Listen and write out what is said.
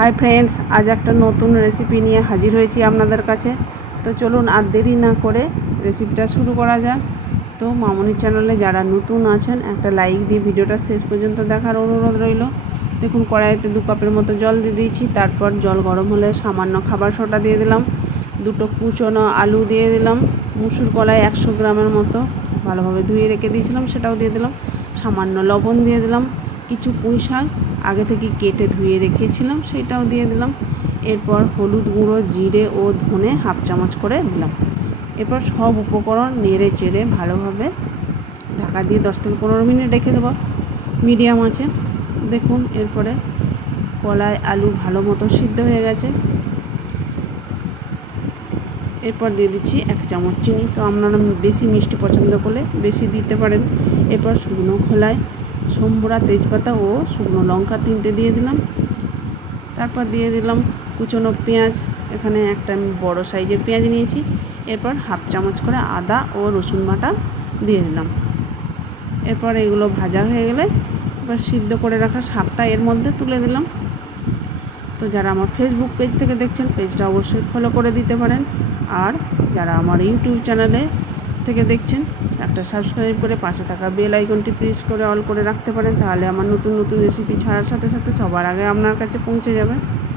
Hi friends, আজ একটা নতুন রেসিপি নিয়ে হাজির হয়েছি আপনাদের কাছে। তো চলুন আর দেরি না করে রেসিপিটা শুরু করা যাক। তো মামনি চ্যানেলে যারা নতুন আছেন একটা লাইক দিয়ে ভিডিওটা শেষ পর্যন্ত দেখার অনুরোধ রইল। দেখুন, কড়াইতে 2 কাপের মতো জল দিয়ে দিয়েছি। তারপর জল গরম হলে সামান্য খাবার সোডা দিয়ে দিলাম, 2টো কুচনো আলু দিয়ে দিলাম, মুসুর কলাই 100 গ্রামের মতো ভালোভাবে ধুয়ে রেখে দিয়েছিলাম সেটাও দিয়ে দিলাম, সামান্য লবণ দিয়ে দিলাম, কিছু পুঁই শাক আগে থেকে কেটে ধুয়ে রেখেছিলাম সেটাও দিয়ে দিলাম। এরপর হলুদ গুঁড়ো, জিরে ও ধনে হাফ চামচ করে দিলাম। এরপর সব উপকরণ নেড়ে চেড়ে ভালোভাবে ঢাকা দিয়ে 10 থেকে 15 মিনিট রেখে দেবো মিডিয়াম আঁচে। দেখুন, এরপরে কলাই আলু ভালো মতো সিদ্ধ হয়ে গেছে। এরপর দিয়ে দিচ্ছি 1 চামচ চিনি। তো আপনারা বেশি মিষ্টি পছন্দ করলে বেশি দিতে পারেন। এরপর শুকনো খোলায় সম্বরা, তেজপাতা ও শুকনো লঙ্কা 3টে দিয়ে দিলাম। তারপর দিয়ে দিলাম কুচনো পেঁয়াজ, এখানে একটা বড় সাইজের পেঁয়াজ নিয়েছি। এরপর হাফ চামচ করে আদা ও রসুন বাটা দিয়ে দিলাম। এরপর এগুলো ভাজা হয়ে গেলে এবার সিদ্ধ করে রাখা শাকটা এর মধ্যে তুলে দিলাম। তো যারা আমার ফেসবুক পেজ থেকে দেখছেন পেজটা অবশ্যই ফলো করে দিতে পারেন, আর যারা আমার ইউটিউব চ্যানেলে থেকে দেখছেন একটা সাবস্ক্রাইব করে পাশে থাকা বেল আইকনটি প্রেস করে অল করে রাখতে পারেন, তাহলে আমার নতুন নতুন রেসিপি ছাড়ার সাথে সাথে সবার আগে আপনার কাছে পৌঁছে যাবে।